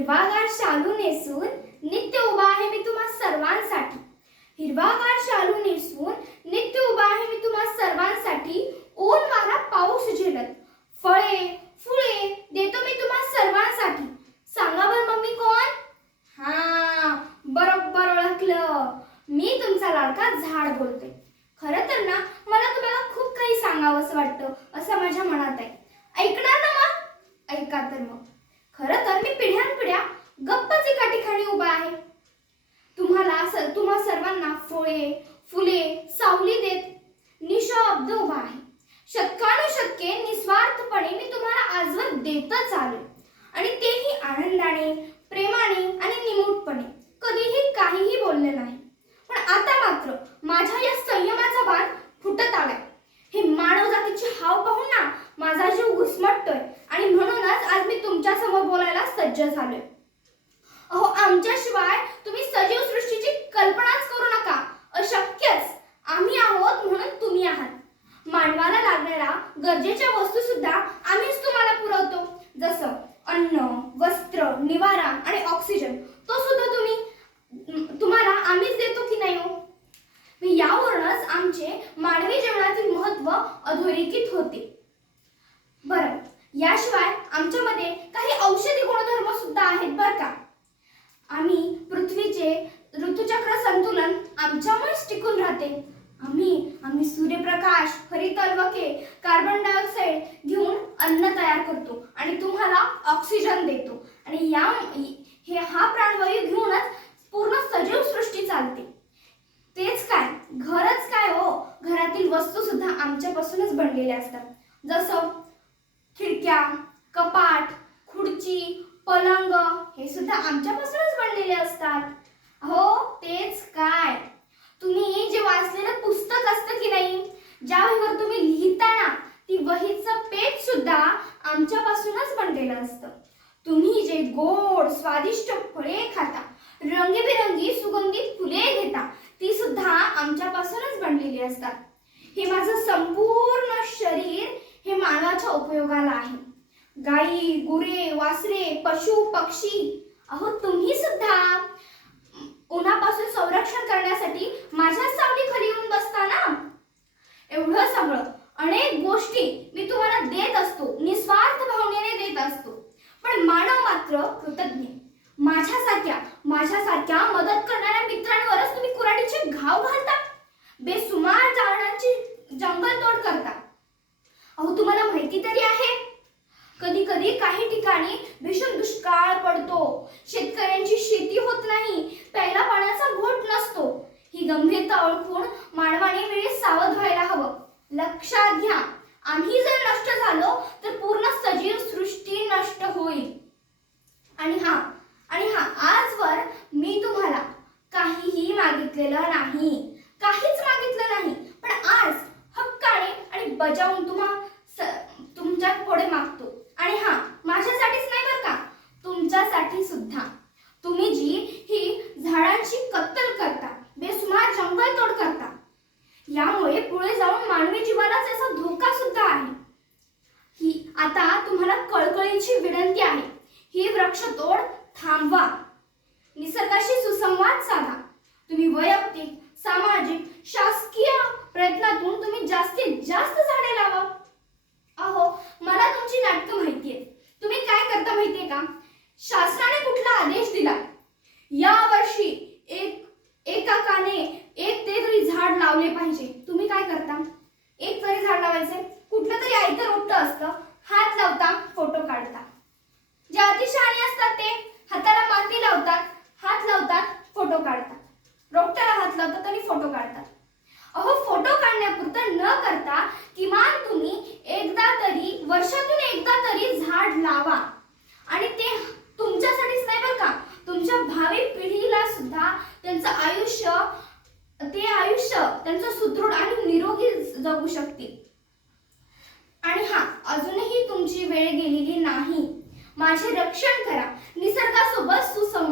हिरवागार शालू नेसून नित्य उभा आहे मी तुम्हा सर्वांसाठी. हिरवागार शालू नेसून नित्य उभा आहे मी तुम्हा सर्वांसाठी. ऊन वारा पाऊस झेलत. फळे फुले देतो मी तुम्हा सर्वांसाठी. सांगा बरं मम्मी कोण? हा बरोबर ओळखलं. मी तुमचा लाडका झाड बोलते खरं तर ना मला तुम्हाला खूप काही सांगावंसं वाटतं असं माझ्या मनात आहे. ऐकणार ना मग? ऐका तर मग. खरं तर मी पिढ्यानपिढ्या गप्पच एका ठिकाणी उभा आहे. तुम्हाला सर तुम्हा सर्वांना फळे फुले सावली देत निशब्द उभा आहे. शतकानुशतके निस्वार्थपणे मी तुम्हाला आजवर देतच आलो. आणि तेही आनंदाने प्रेमाने आणि निमूटपणे. कधीही काहीही बोलले नाही. पण आता मात्र माझ्या या संयमाचा बाण फुटत आलाय. हे मानव जातीचे हाव पाहून ना माझा जीव घुसमटतोय. आणि म्हणूनच आज मी तुमच्यासमोर बोलायला सज्ज झालोय अहो आमच्याशिवाय तुम्ही सजीव सृष्टीची कल्पनाच करू नका. अशक्यच. आम्ही आहोत म्हणून तुम्ही आहात. मानवाला लागणाऱ्या गरजेच्या वस्तू सुद्धा आम्हीच तुम्हाला पुरवतो. जसं अन्न वस्त्र निवारा आणि ऑक्सिजन. तो सुद्धा तुम्ही तुम्हाला आम्हीच देतो की नाही हो? मी यावरूनच आमचे मानवी जीवनातील महत्त्व अधोरेखित होते. बरं. याशिवाय आमच्यामध्ये काही औषधी गुणधर्म सुद्धा आहेत बरं का? आम्ही पृथ्वीचे ऋतुचक्र संतुलन आमच्यामुळेच टिकून राहते. आम्ही आम्ही सूर्यप्रकाश हरितल्वके कार्बन डायऑक्साईड घेऊन अन्न तयार करतो आणि तुम्हाला ऑक्सिजन देतो. आणि या हे हा प्राणवायू घेऊनच पूर्ण सजीव सृष्टी चालते. तेच काय? घरच काय हो? घरातील वस्तू सुद्धा आमच्यापासूनच बनलेल्या असतात. जसं खिडक्या कपाट खुर्ची पलंग हे सुद्धा आमच्यापासूनच बनलेले असतात. हो तेच काय? तुम्ही जे वाचलेलं पुस्तक असतं की नाही ज्या वहीवर तुम्ही लिहिताना ती वहीचं पेज सुद्धा आमच्यापासूनच बनलेलं असतं. तुम्ही जे गोड स्वादिष्ट फळे खाता रंगीबेरंगी सुगंधित फुले घेता ती सुद्धा आमच्यापासूनच बनलेली असतात. हे माझं संपूर्ण शरीर हे मानवाच्या उपयोगाला आहे. गाई गुरे वासरे पशु पक्षी अहो तुम्ही सुद्धा उन्हापासून संरक्षण करण्यासाठी माझ्याच सावली खाली येऊन बसता ना? एवढं सगळं. अनेक गोष्टी मी तुम्हाला देत असतो निस्वार्थ भावनेने देत असतो पण मानव मात्र कृतज्ञ माझ्यासारख्या माझ्यासारख्या मदत करणाऱ्या मित्रांवरच तुम्ही कुऱ्हाडीचे घाव घालता बेसुमार झाडांची जंगल तोड करता अहो तुम्हाला माहिती तरी आहे कधी कधी काही ठिकाणी भीषण दुष्काळ पडतो शेतकऱ्यांची शेती होत नाही प्यायला पाण्याचा घोट नसतो ही गंभीरता ओळखून वेळी सावध व्हायला हवं. लक्षात घ्या. आम्ही जर नष्ट झालो तर पूर्ण सजीव सृष्टी नष्ट होईल. आणि हा आणि हा आजवर मी तुम्हाला काहीही मागितलेलं नाही काहीच मागितलं नाही पण आज हक्काने आणि बजावून तुम्हा स- तुमच्यापुढे मागतो आणि हा माझ्यासाठीच नाही बरं का तुमच्यासाठी सुद्धा तुम्ही जी ही झाडांची कत्तल करता बेसुमार जंगल तोड करता यामुळे पुढे जाऊन मानवी जीवनाचा त्याचा धोका सुद्धा आहे ही आता तुम्हाला कळकळीची विनंती आहे ही वृक्षतोड थांबवा. निसर्गाशी सुसंवाद साधा. तुम्ही वैयक्तिक सामाजिक शासकीय प्रयत्नातून तुम्ही जास्तीत जास्त झाडे लावा. अहो मला तुमची नाटकं माहिती आहेत तुम्ही काय करता माहितीये का? शासनाने कुठला आदेश दिला? या वर्षी एक एकाकाने एक ते तरी झाड लावले पाहिजे. तुम्ही काय करता एक तरी झाड लावायचे कुठलं तरी आयतं रोपटं असतं हात लावता फोटो काढता जे अतिशहाणे असतात ते हाताला माती लावतात हात लावतात फोटो काढतात रोपट्याला हात लावतात आणि फोटो काढतात अहो फोटो काढण्यापुरतं न करता किमान तुम्ही एकदा तरी वर्षातून एकदा तरी झाड लावा आणि ते तुमच्यासाठीच नाही बरं का? तुमच्या भावी पिढीला सुद्धा त्यांचं आयुष्य ते आयुष्य त्यांचं सुदृढ आणि निरोगी जगू शकतील. आणि हा अजूनही तुमची वेळ गेलेली नाही. माझे रक्षण करा. निसर्गासोबत सुसंवाद